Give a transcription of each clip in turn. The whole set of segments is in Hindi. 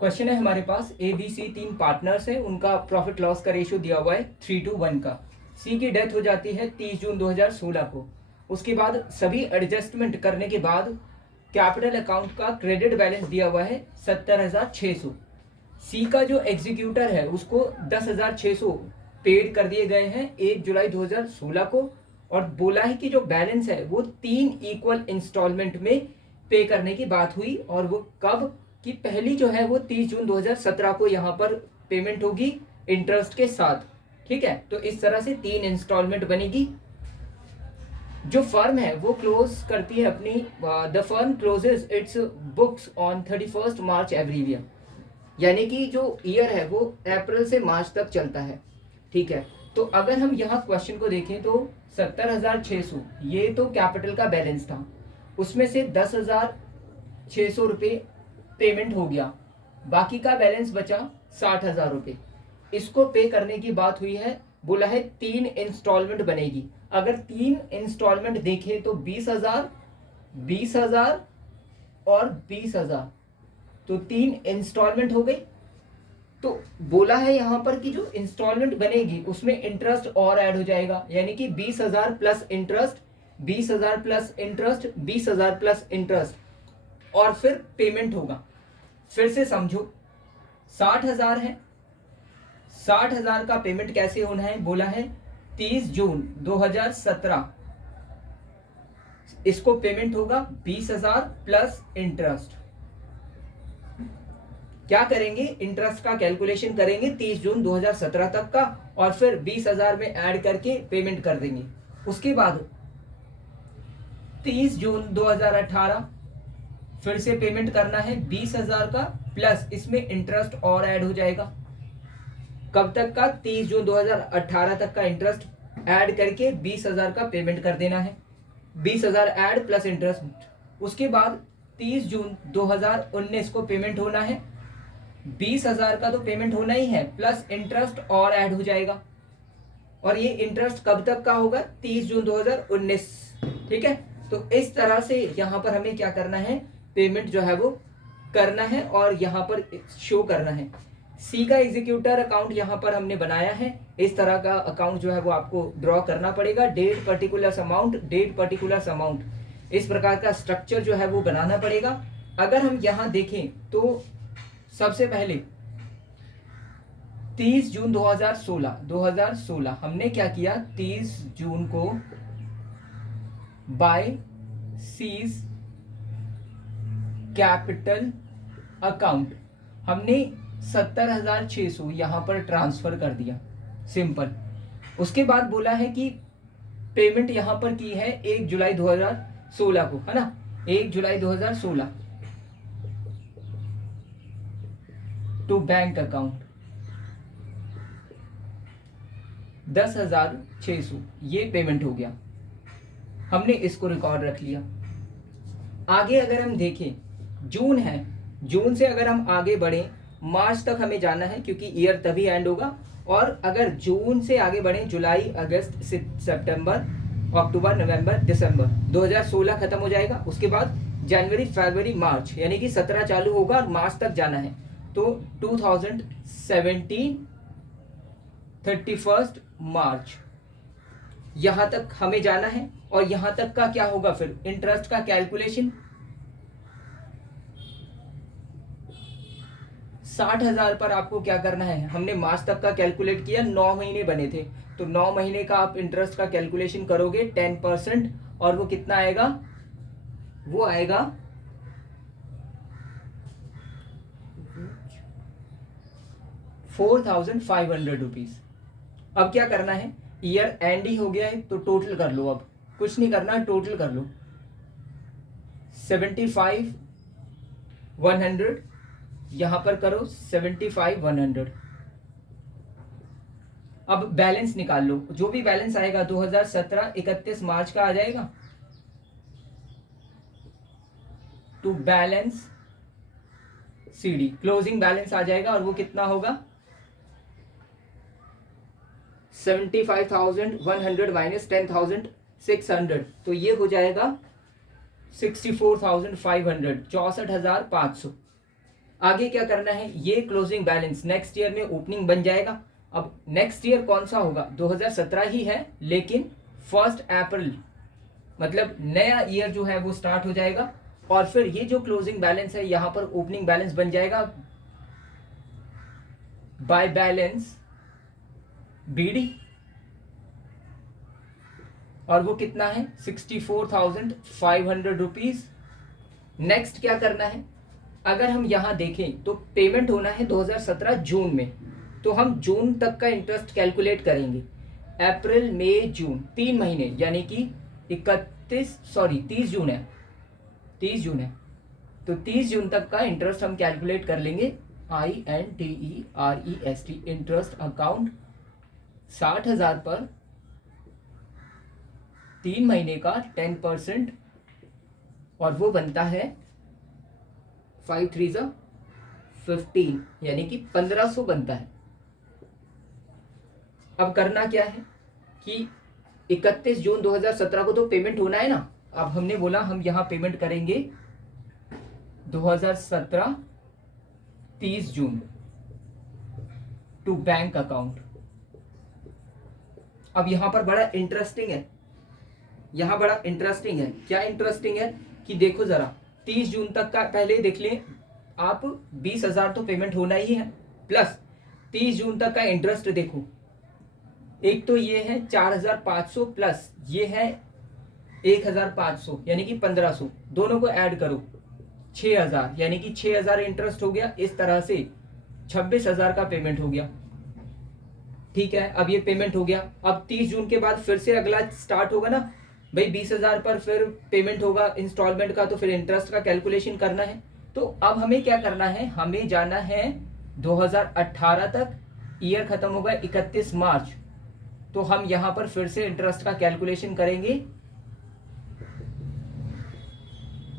क्वेश्चन है हमारे पास, ए बी सी तीन पार्टनर्स हैं, उनका प्रॉफिट लॉस का रेशियो दिया हुआ है 3:1 का। सी की डेथ हो जाती है 30 जून 2016 को। उसके बाद सभी एडजस्टमेंट करने के बाद कैपिटल अकाउंट का क्रेडिट बैलेंस दिया हुआ है 70,600। सी का जो एग्जीक्यूटर है उसको 10,600 पेड कर दिए गए हैं 1 जुलाई 2016 को, और बोला है कि जो बैलेंस है वो 3 इक्वल इंस्टॉलमेंट में पे करने की बात हुई, और वो कब कि पहली जो है वो 30 जून 2017 को यहाँ पर पेमेंट होगी इंटरेस्ट के साथ। ठीक है, तो इस तरह से 3 इंस्टॉलमेंट बनेगी। जो फर्म है वो क्लोज करती है अपनी, the firm closes its books on 31 March every year, यानी कि जो ईयर है वो अप्रैल से मार्च तक चलता है। ठीक है, तो अगर हम यहाँ क्वेश्चन को देखें तो 70,600 ये तो कैपिटल का बैलेंस था, उसमें से 10,600 रुपये पेमेंट हो गया, बाकी का बैलेंस बचा 60,000 रुपये। इसको पे करने की बात हुई है, बोला है 3 इंस्टॉलमेंट बनेगी। अगर 3 इंस्टॉलमेंट देखें तो 20,000, 20,000 और 20,000, तो 3 इंस्टॉलमेंट हो गई। तो बोला है यहाँ पर कि जो इंस्टॉलमेंट बनेगी उसमें इंटरेस्ट और ऐड हो जाएगा, यानी कि 20,000 plus interest, 20,000 plus interest, 20,000 plus interest, और फिर पेमेंट होगा। फिर से समझो, 60,000 है, 60,000 का पेमेंट कैसे होना है, बोला है 30 जून 2017 इसको पेमेंट होगा 20,000 प्लस इंटरेस्ट। क्या करेंगे, इंटरेस्ट का कैलकुलेशन करेंगे 30 जून 2017 तक का, और फिर 20,000 में ऐड करके पेमेंट कर देंगे। उसके बाद 30 जून 2018 फिर से पेमेंट करना है 20,000 का, प्लस इसमें इंटरेस्ट और ऐड हो जाएगा। कब तक का, 30 जून 2018 तक का इंटरेस्ट ऐड करके 20,000 का पेमेंट कर देना है, 20,000 ऐड प्लस इंटरेस्ट। उसके बाद 30 जून 2019 को पेमेंट होना है, 20,000 का तो पेमेंट होना ही है, प्लस इंटरेस्ट और ऐड हो जाएगा, और ये इंटरेस्ट कब तक का होगा, 30 जून 2019। ठीक है, तो इस तरह से यहाँ पर हमें क्या करना है, पेमेंट जो है वो करना है और यहाँ पर शो करना है। सी का एग्जीक्यूटर अकाउंट यहाँ पर हमने बनाया है, इस तरह का अकाउंट जो है वो आपको ड्रॉ करना पड़ेगा। Date particular amount, date particular amount, इस प्रकार का स्ट्रक्चर जो है वो बनाना पड़ेगा। अगर हम यहाँ देखें तो सबसे पहले 30 जून 2016 हमने क्या किया, 30 जून को बाय सीज कैपिटल अकाउंट हमने 70,600 यहां पर ट्रांसफर कर दिया, सिंपल। उसके बाद बोला है कि पेमेंट यहां पर की है 1 जुलाई 2016 को, है ना, 1 जुलाई 2016 टू बैंक अकाउंट 10,600 ये पेमेंट हो गया, हमने इसको रिकॉर्ड रख लिया। आगे अगर हम देखें, जून है, जून से अगर हम आगे बढ़ें मार्च तक हमें जाना है, क्योंकि ईयर तभी एंड होगा। और अगर जून से आगे बढ़ें, जुलाई, अगस्त, सितंबर, अक्टूबर, नवंबर, दिसंबर, 2016 खत्म हो जाएगा। उसके बाद जनवरी, फरवरी, मार्च, यानी कि 17 चालू होगा और मार्च तक जाना है। तो 2017 31 मार्च यहां तक हमें जाना है, और यहां तक का क्या होगा, फिर इंटरेस्ट का कैलकुलेशन 60,000 पर आपको क्या करना है, हमने मार्च तक का कैलकुलेट किया, 9 महीने बने थे, तो 9 महीने का आप इंटरेस्ट का कैलकुलेशन करोगे 10%, और वो कितना आएगा, वो आएगा 4,500 रुपीज। अब क्या करना है, ईयर एंड ही हो गया है तो टोटल कर लो, अब कुछ नहीं करना, टोटल कर लो। 75,100 यहां पर करो, 75,100। अब बैलेंस निकाल लो, जो भी बैलेंस आएगा 2017 31 मार्च का आ जाएगा, to balance C D closing balance आ जाएगा, और वो कितना होगा 75,100 माइनस 10,600, तो ये हो जाएगा 64,500, 64,500। आगे क्या करना है, ये क्लोजिंग बैलेंस नेक्स्ट ईयर में ओपनिंग बन जाएगा। अब नेक्स्ट ईयर कौन सा होगा, 2017 ही है, लेकिन 1 अप्रैल मतलब नया ईयर जो है वो स्टार्ट हो जाएगा। और फिर ये जो क्लोजिंग बैलेंस है यहां पर ओपनिंग बैलेंस बन जाएगा बाय बैलेंस बीडी, और वो कितना है 64,500 रुपीज। नेक्स्ट क्या करना है, अगर हम यहां देखें तो पेमेंट होना है 2017 जून में, तो हम जून तक का इंटरेस्ट कैलकुलेट करेंगे। अप्रैल मई जून 3 महीने, यानी कि 30 जून है, 30 जून है, तो 30 जून तक का इंटरेस्ट हम कैलकुलेट कर लेंगे। INTEREST इंटरेस्ट अकाउंट 60,000 पर 3 महीने का 10%, और वो बनता है 5 3 15, यानी कि 1500 बनता है। अब करना क्या है कि 31 जून 2017 को तो पेमेंट होना है ना। अब हमने बोला हम यहां पेमेंट करेंगे 2017 30 जून टू बैंक अकाउंट। अब यहां पर बड़ा इंटरेस्टिंग है, यहां बड़ा इंटरेस्टिंग है। क्या इंटरेस्टिंग है कि देखो जरा 30 जून तक का पहले देख लें आप, 20,000 तो पेमेंट होना ही है, प्लस 30 जून तक का इंटरेस्ट देखो, एक तो ये है 4,500 प्लस ये है 1,500, यानी कि 1,500, दोनों को ऐड करो 6,000, यानी कि 6,000 इंटरेस्ट हो गया। इस तरह से 26,000 का पेमेंट हो गया। ठीक है, अब ये पेमेंट हो गया। अब 30 जून के बाद फिर से अगला स्टार्ट होगा ना भाई, 20,000 पर फिर पेमेंट होगा इंस्टॉलमेंट का, तो फिर इंटरेस्ट का कैलकुलेशन करना है। तो अब हमें क्या करना है, हमें जाना है 2018 तक, ईयर खत्म होगा 31 मार्च, तो हम यहां पर फिर से इंटरेस्ट का कैलकुलेशन करेंगे।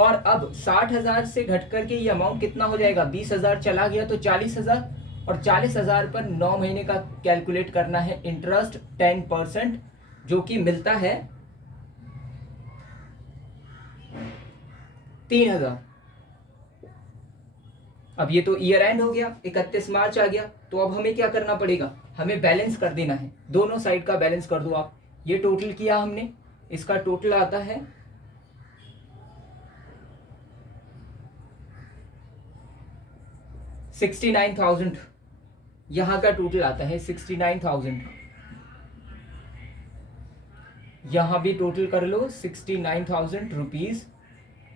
और अब 60,000 से घट करके ये अमाउंट कितना हो जाएगा, 20,000 चला गया तो 40,000, और 40,000 पर 9 महीने का कैलकुलेट करना है इंटरेस्ट 10%, जो कि मिलता है 3,000। अब ये तो ईयर एंड हो गया, 31 मार्च आ गया, तो अब हमें क्या करना पड़ेगा, हमें बैलेंस कर देना है, दोनों साइड का बैलेंस कर दो आप। ये टोटल किया हमने, इसका टोटल आता है 69,000, यहां का टोटल आता है 69,000, यहां भी टोटल कर लो 69,000 रुपीज।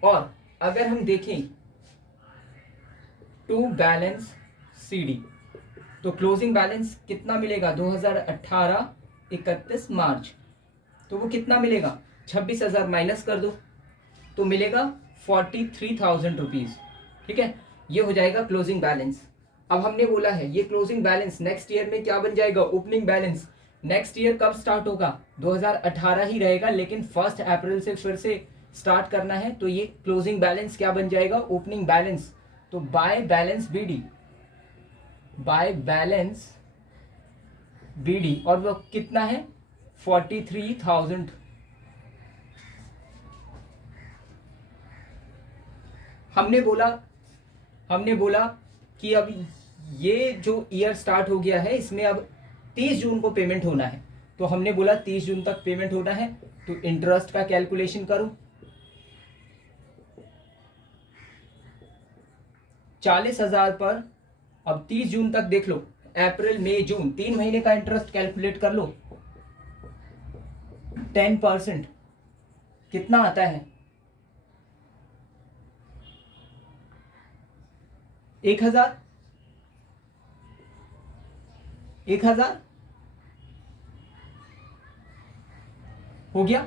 और अगर हम देखें टू बैलेंस सीडी, तो क्लोजिंग बैलेंस कितना मिलेगा 2018 31 मार्च, तो वो कितना मिलेगा 26,000 माइनस कर दो तो मिलेगा 43,000 रुपीज। ठीक है, ये हो जाएगा क्लोजिंग बैलेंस। अब हमने बोला है ये क्लोजिंग बैलेंस नेक्स्ट ईयर में क्या बन जाएगा, ओपनिंग बैलेंस। नेक्स्ट ईयर कब स्टार्ट होगा, 2018 ही रहेगा, लेकिन 1 अप्रैल से फिर से स्टार्ट करना है, तो ये क्लोजिंग बैलेंस क्या बन जाएगा, ओपनिंग बैलेंस। तो by balance BD, by balance BD, और वो कितना है 43,000। हमने बोला कि अब ये जो ईयर स्टार्ट हो गया है इसमें अब 30 जून को पेमेंट होना है, तो हमने बोला 30 जून तक पेमेंट होना है, तो इंटरेस्ट का कैलकुलेशन करो। 40,000 पर अब 30 जून तक देख लो, अप्रैल मई जून 3 महीने का इंटरेस्ट कैलकुलेट कर लो, 10% कितना आता है 1,000 हो गया।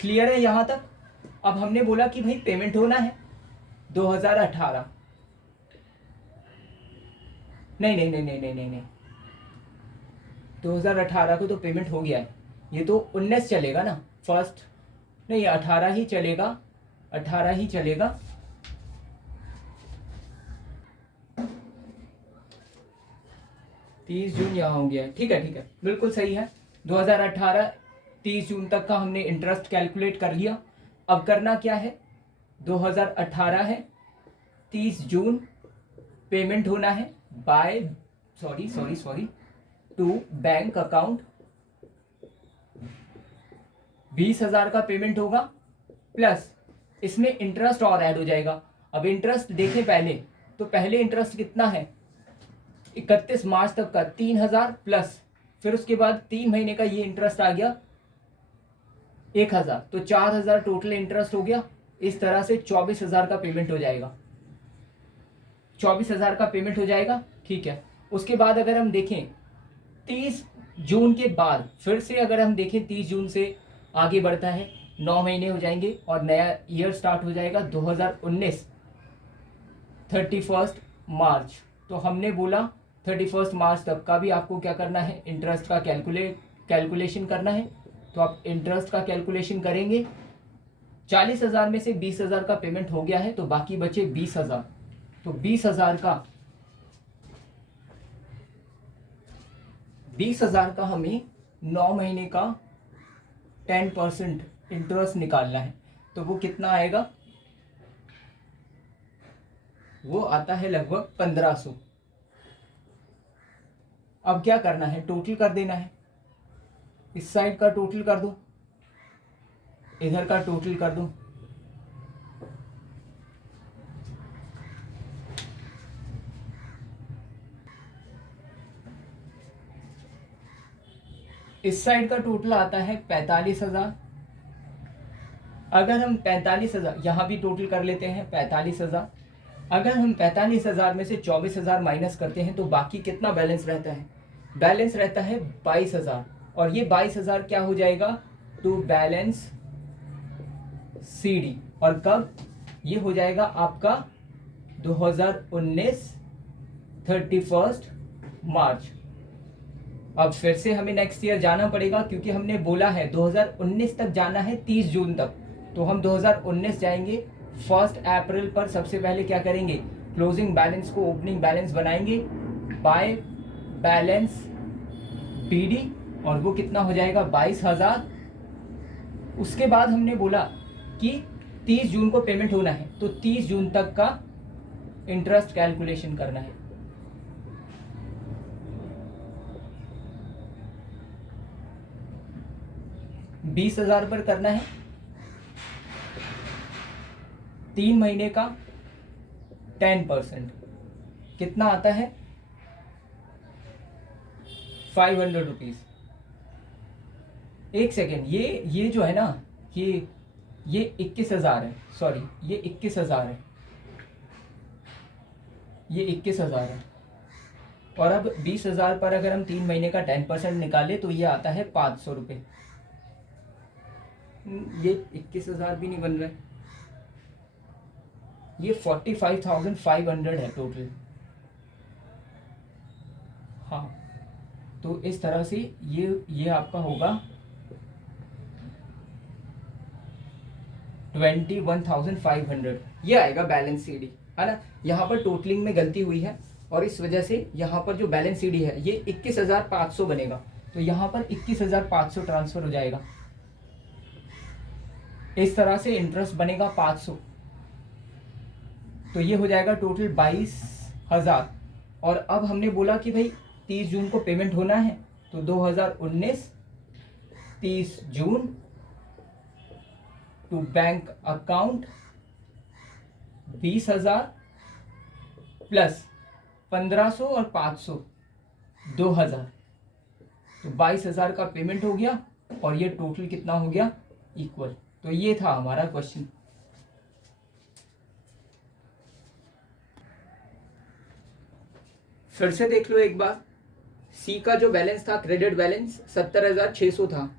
क्लियर है यहां तक। अब हमने बोला कि भाई पेमेंट होना है 2018, नहीं 2018 को तो पेमेंट हो गया है, ये तो 19 चलेगा ना, फर्स्ट नहीं 18 ही चलेगा, 18 ही चलेगा। तीस जून यहाँ हो गया है, ठीक है बिल्कुल सही है। 2018 30 जून तक का हमने इंटरेस्ट कैलकुलेट कर लिया। अब करना क्या है, 2018 है 30 जून पेमेंट होना है by sorry to bank account 20,000 का पेमेंट होगा, प्लस इसमें इंटरेस्ट और ऐड हो जाएगा। अब इंटरेस्ट देखें पहले, तो पहले इंटरेस्ट कितना है 31 मार्च तक का 3,000 प्लस, फिर उसके बाद 3 महीने का ये इंटरेस्ट आ गया 1,000, तो 4,000 टोटल इंटरेस्ट हो गया। इस तरह से 24,000 का पेमेंट हो जाएगा, 24,000 का पेमेंट हो जाएगा। ठीक है, उसके बाद अगर हम देखें 30 जून के बाद, फिर से अगर हम देखें 30 जून से आगे बढ़ता है, 9 महीने हो जाएंगे और नया ईयर स्टार्ट हो जाएगा 2019 31 मार्च। तो हमने बोला 31 मार्च तक का भी आपको क्या करना है, इंटरेस्ट का कैलकुलेशन करना है। तो आप इंटरेस्ट का कैलकुलेशन करेंगे, 40,000 में से 20,000 का पेमेंट हो गया है, तो बाकी बचे 20,000। तो 20,000 का हमें 9 महीने का 10% इंटरेस्ट निकालना है। तो वो कितना आएगा, वो आता है लगभग 1500। अब क्या करना है, टोटल कर देना है। इस साइड का टोटल कर दो, इधर का टोटल कर दो। इस साइड का टोटल आता है 45,000। अगर हम 45,000 यहां भी टोटल कर लेते हैं 45,000। अगर हम 45,000 में से 24,000 माइनस करते हैं तो बाकी कितना बैलेंस रहता है, बैलेंस रहता है 22,000। और ये 22,000 क्या हो जाएगा, टू बैलेंस CD। और कब ये हो जाएगा आपका 2019 31 मार्च। अब फिर से हमें नेक्स्ट ईयर जाना पड़ेगा, क्योंकि हमने बोला है 2019 तक जाना है 30 जून तक। तो हम 2019 जाएंगे 1 अप्रैल पर। सबसे पहले क्या करेंगे, क्लोजिंग बैलेंस को ओपनिंग बैलेंस बनाएंगे बाय बैलेंस BD, और वो कितना हो जाएगा 22,000। उसके बाद हमने बोला कि 30 जून को पेमेंट होना है, तो 30 जून तक का इंटरेस्ट कैलकुलेशन करना है। $20,000 पर करना है, 3 महीने का 10%, कितना आता है 500 रुपीज। एक सेकेंड, ये जो है ना, ये 21,000 है, सॉरी ये 21,000 है, ये 21,000 है। और अब 20,000 पर अगर हम 3 महीने का 10% निकाले तो ये आता है 500 रुपये। ये 21,000 भी नहीं बन रहा है, ये 45,500 है टोटल। हाँ, तो इस तरह से ये आपका होगा 21,500, ये आएगा बैलेंस CD, है ना। यहाँ पर टोटलिंग में गलती हुई है और इस वजह से यहाँ पर जो बैलेंस CD है ये 21,500 बनेगा, तो यहाँ पर 21,500 ट्रांसफर हो जाएगा। इस तरह से इंटरेस्ट बनेगा 500, तो ये हो जाएगा टोटल 22,000। और अब हमने बोला कि भाई 30 जून को पेमेंट होना है, तो 2019 30 जून टू बैंक अकाउंट 20,000 प्लस 1,500 और 500 2,000, तो 22,000 का पेमेंट हो गया और ये टोटल कितना हो गया इक्वल। तो ये था हमारा क्वेश्चन। फिर से देख लो एक बार, सी का जो बैलेंस था क्रेडिट बैलेंस 70,600 था।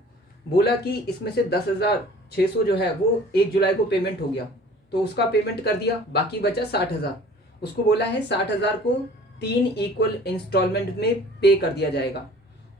बोला कि इसमें से 10,600 जो है वो 1 जुलाई को पेमेंट हो गया, तो उसका पेमेंट कर दिया, बाकी बचा 60,000। उसको बोला है 60,000 को 3 इक्वल इंस्टॉलमेंट में पे कर दिया जाएगा,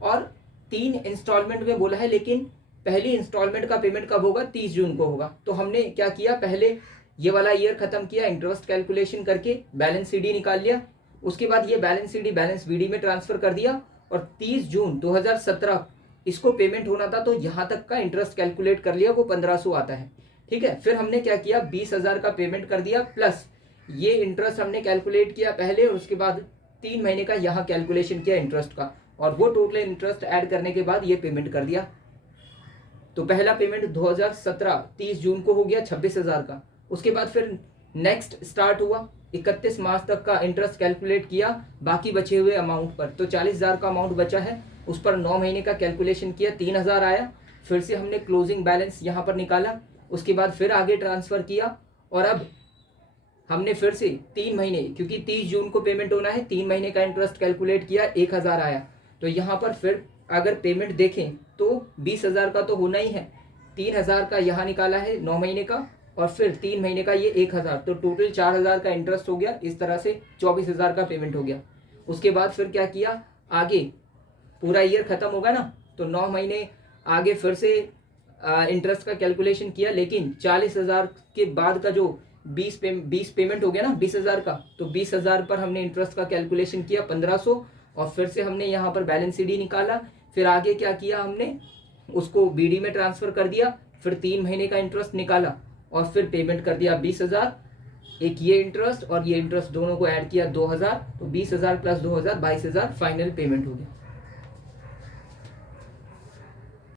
और 3 इंस्टॉलमेंट में बोला है, लेकिन पहली इंस्टॉलमेंट का पेमेंट कब होगा, 30 जून को होगा। तो हमने क्या किया, पहले ये वाला ईयर खत्म किया, इंटरेस्ट कैलकुलेशन करके बैलेंस CD निकाल लिया। उसके बाद ये बैलेंस CD बैलेंस BD में ट्रांसफर कर दिया, और 30 जून 2017 इसको पेमेंट होना था, तो यहाँ तक का इंटरेस्ट कैलकुलेट कर लिया, वो 1,500 आता है। ठीक है, फिर हमने क्या किया, 20,000 का पेमेंट कर दिया, प्लस ये इंटरेस्ट हमने कैलकुलेट किया पहले और उसके बाद 3 महीने का यहाँ कैलकुलेशन किया इंटरेस्ट का, और वो टोटल इंटरेस्ट ऐड करने के बाद ये पेमेंट कर दिया। तो पहला पेमेंट 2017 30 जून को हो गया 26,000 का। उसके बाद फिर नेक्स्ट स्टार्ट हुआ 31 मार्च तक का इंटरेस्ट कैलकुलेट किया बाकी बचे हुए अमाउंट पर, तो 40,000 का अमाउंट बचा है, उस पर 9 महीने का कैलकुलेशन किया, 3,000 आया, फिर से हमने क्लोजिंग बैलेंस यहाँ पर निकाला, उसके बाद फिर आगे ट्रांसफ़र किया, और अब हमने फिर से 3 महीने, क्योंकि 30 जून को पेमेंट होना है, 3 महीने का इंटरेस्ट कैलकुलेट किया, 1,000 आया। तो यहाँ पर फिर अगर पेमेंट देखें तो 20,000 का तो होना ही है, 3,000 का यहाँ निकाला है 9 महीने का, और फिर 3 महीने का ये 1,000, तो टोटल 4,000 का इंटरेस्ट हो गया। इस तरह से 24,000 का पेमेंट हो गया। उसके बाद फिर क्या किया, आगे पूरा ईयर ख़त्म होगा ना, तो 9 महीने आगे फिर से इंटरेस्ट का कैलकुलेशन किया, लेकिन 40,000 के बाद का जो 20 पेमेंट हो गया ना 20,000 का, तो 20,000 पर हमने इंटरेस्ट का कैलकुलेशन किया 1,500, और फिर से हमने यहाँ पर बैलेंस शीट निकाला। फिर आगे क्या किया, हमने उसको बीडी में ट्रांसफ़र कर दिया, फिर 3 महीने का इंटरेस्ट निकाला और फिर पेमेंट कर दिया 20,000, एक ये इंटरेस्ट और ये इंटरेस्ट दोनों को ऐड किया 2,000, तो 20,000 प्लस 2,000 22,000 फाइनल पेमेंट हो गया।